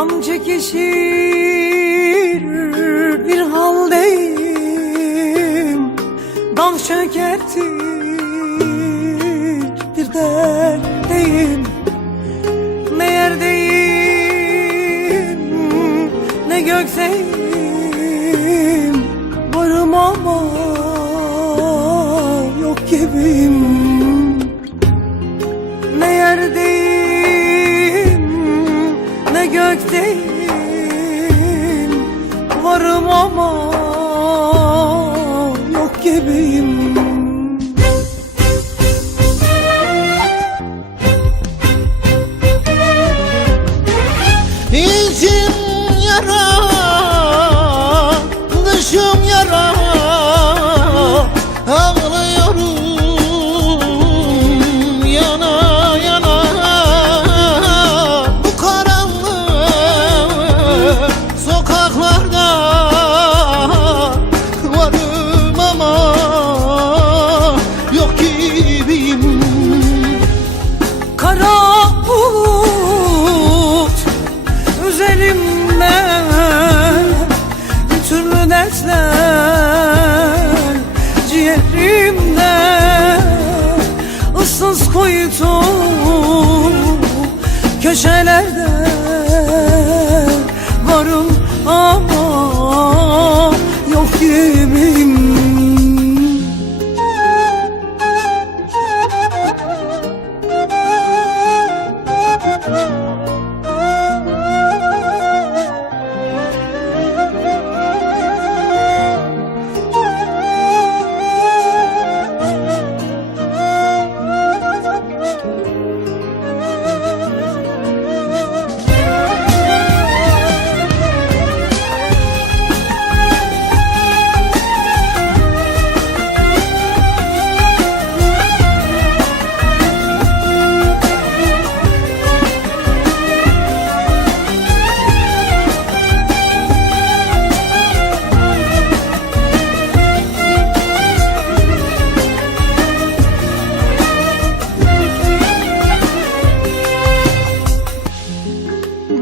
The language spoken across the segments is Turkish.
Gam çekişir bir haldeyim. Gam çökertir bir dertteyim Ne yerdeyim ne gökseyim Varım ama yok gibiyim. Ama yok gibiyim. İçim yara, ciğerimde ıssız kuytu köşelerde Varım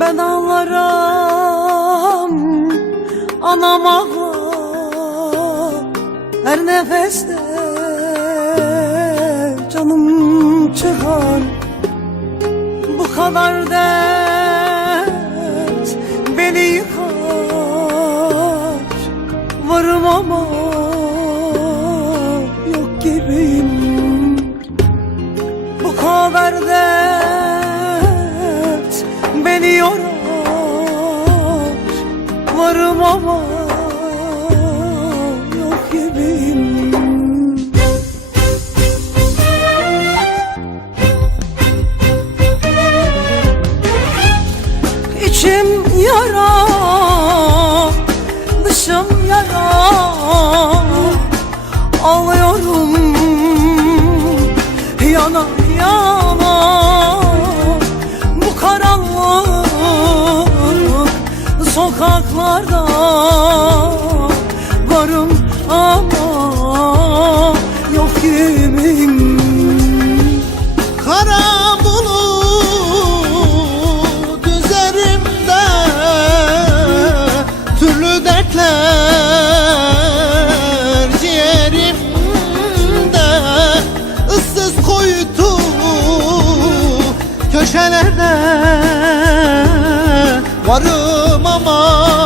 Ben ağlarım Anam ağlar Her nefeste Canım çıkar. Bu kadar dert Beni yıkar. Varım ama Yok gibiyim. Bu kadar dert beni yorar Varım ama yok gibiyim. İçim yara, dışım yara. Ağlıyorum yana yana sokaklarda Varım ama yok gibiyim Kara bulut üzerimde Türlü dertler ciğerimde. Issız kuytu köşelerde Varım Mơ